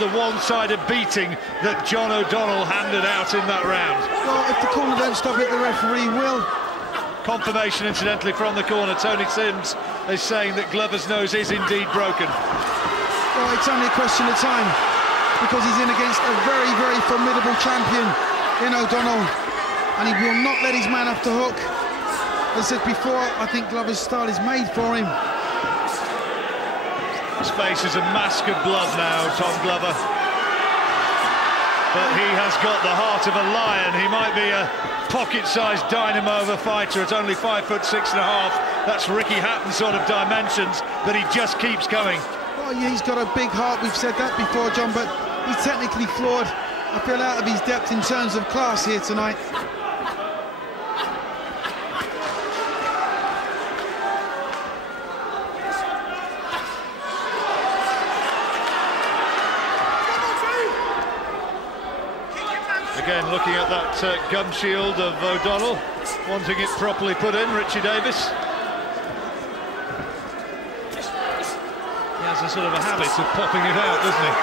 the one-sided beating that John O'Donnell handed out in that round. Well, if the corner don't stop it, the referee will. Confirmation, incidentally, from the corner. Tony Sims is saying that Glover's nose is indeed broken. Well, it's only a question of time, because he's in against a very, very formidable champion in O'Donnell, and he will not let his man off the hook. As I said before, I think Glover's style is made for him. His face is a mask of blood now, Tom Glover. But he has got the heart of a lion. He might be a pocket-sized dynamo of a fighter at only 5'6.5". That's Ricky Hatton sort of dimensions, but he just keeps coming. Well, yeah, he's got a big heart, we've said that before, John, but he's technically flawed. I feel out of his depth in terms of class here tonight. Again, looking at that gum shield of O'Donnell, wanting it properly put in, Richie Davis. He has a sort of a habit of popping it out, doesn't he?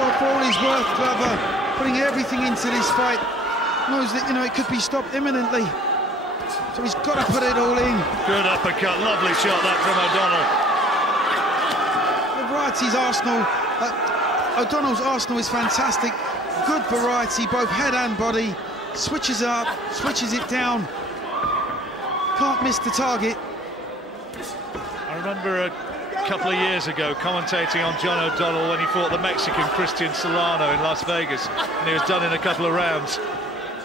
Well, for all he's worth, Glover, putting everything into this fight, knows that, you know, it could be stopped imminently. So he's got to put it all in. Good uppercut, lovely shot that from O'Donnell. Variety's arsenal, O'Donnell's arsenal is fantastic. Good variety, both head and body. Switches up, switches it down. Can't miss the target. I remember a couple of years ago commentating on John O'Donnell when he fought the Mexican Christian Solano in Las Vegas, and he was done in a couple of rounds.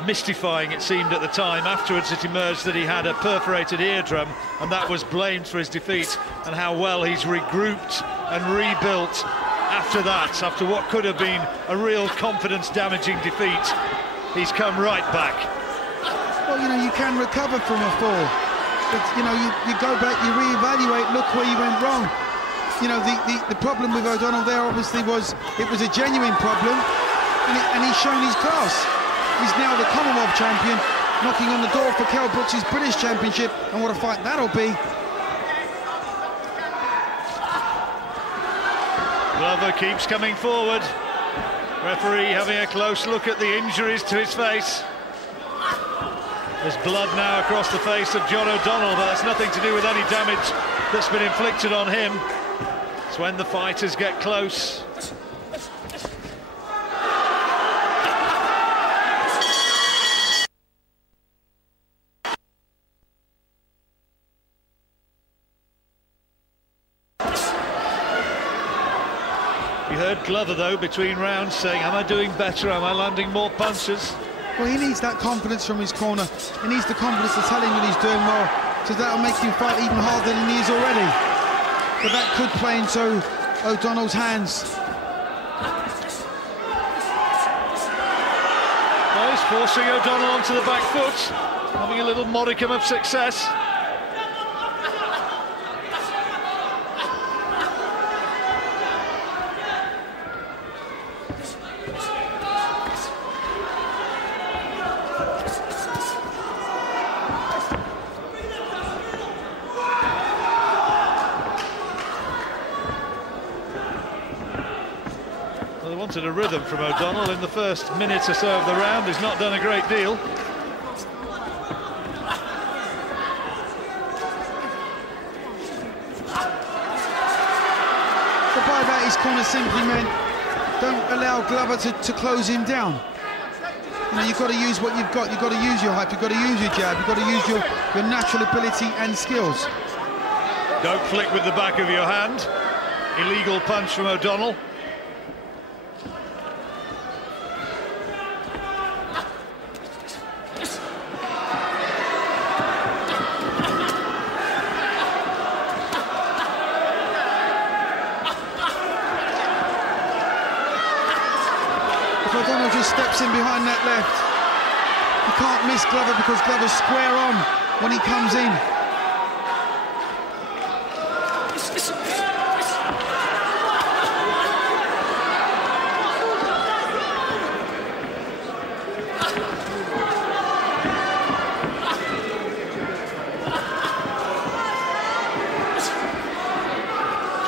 Mystifying, it seemed at the time. Afterwards it emerged that he had a perforated eardrum, and that was blamed for his defeat, and how well he's regrouped and rebuilt after that. After what could have been a real confidence-damaging defeat, he's come right back. Well, you know, you can recover from a fall, but, you know, you go back, you re-evaluate, look where you went wrong. You know, the problem with O'Donnell there obviously was, it was a genuine problem, and he's shown his class. He's now the Commonwealth champion, knocking on the door for Kell Brooks' British Championship, and what a fight that'll be. Glover keeps coming forward. Referee having a close look at the injuries to his face. There's blood now across the face of John O'Donnell, but that's nothing to do with any damage that's been inflicted on him. It's when the fighters get close. You heard Glover, though, between rounds saying, am I doing better? Am I landing more punches? Well, he needs that confidence from his corner. He needs the confidence to tell him that he's doing well, because that'll make him fight even harder than he is already. But that could play into O'Donnell's hands. Well, he's forcing O'Donnell onto the back foot, having a little modicum of success. They wanted a rhythm from O'Donnell in the first minute or so of the round. He's not done a great deal. But by that, his corner simply meant don't allow Glover to close him down. You know, you've got to use what you've got. You've got to use your height, you've got to use your jab, you've got to use your natural ability and skills. Don't flick with the back of your hand. Illegal punch from O'Donnell. O'Donnell just steps in behind that left. You can't miss Glover because Glover's square on when he comes in.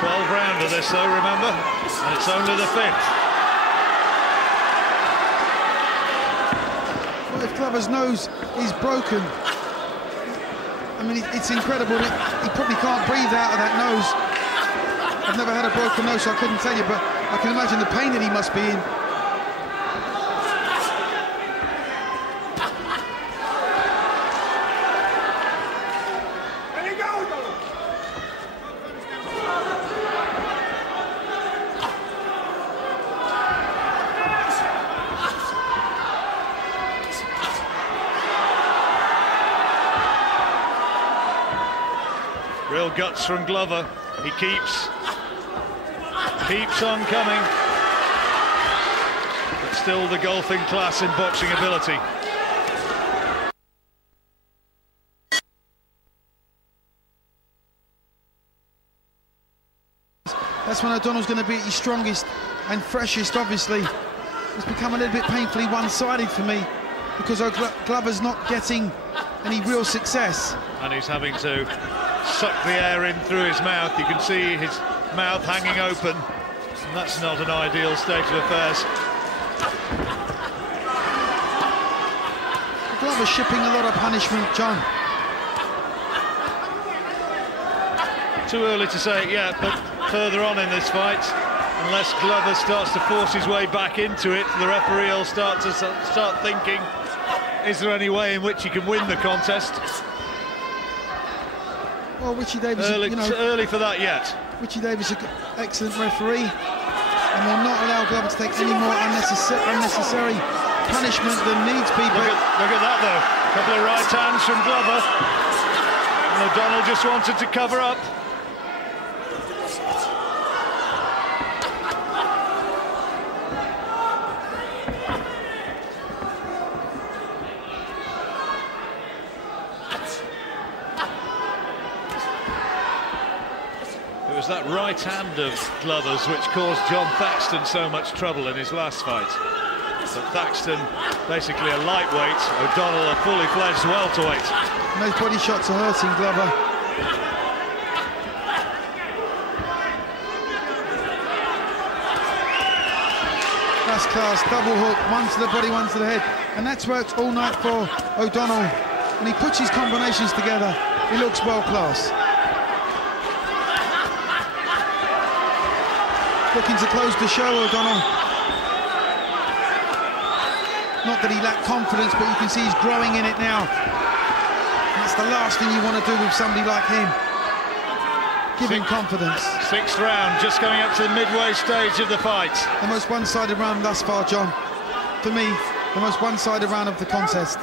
12-rounder this though, remember, and it's only the 5th. Well, if Glover's nose is broken, I mean, it's incredible. He probably can't breathe out of that nose. I've never had a broken nose, so I couldn't tell you, but I can imagine the pain that he must be in. Real guts from Glover. He keeps on coming. But still the golfing class in boxing ability. That's when O'Donnell's going to be at his strongest and freshest, obviously. It's become a little bit painfully one-sided for me because Glover's not getting any real success. And he's having to suck the air in through his mouth. You can see his mouth hanging open, and that's not an ideal state of affairs. Glover's shipping a lot of punishment, John. Too early to say it yet, but further on in this fight, unless Glover starts to force his way back into it, the referee will start thinking, is there any way in which he can win the contest? Well, Richie Davis, early for that yet. Richie Davis, an excellent referee, and will not allow Glover to take any more unnecessary punishment than needs be. Look at that, though. A couple of right hands from Glover. And O'Donnell just wanted to cover up. It was that right hand of Glover's which caused John Thaxton so much trouble in his last fight. But Thaxton, basically a lightweight, O'Donnell a fully fledged welterweight. And those body shots are hurting Glover. That's class, double hook, one to the body, one to the head. And that's worked all night for O'Donnell. When he puts his combinations together, he looks world class. Looking to close the show, O'Donnell. Not that he lacked confidence, but you can see he's growing in it now. That's the last thing you want to do with somebody like him. Give him confidence. 6th round, just coming up to the midway stage of the fight. The most one-sided round thus far, John. For me, the most one-sided round of the contest.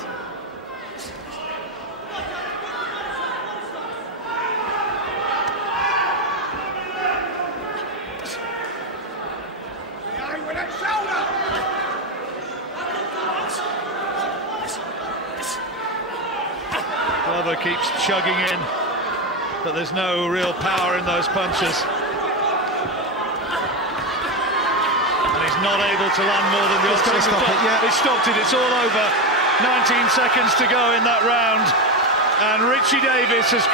Glover keeps chugging in, but there's no real power in those punches. And he's not able to land more than the He's got to stop it, yeah. He stopped it, it's all over. 19 seconds to go in that round, and Richie Davis has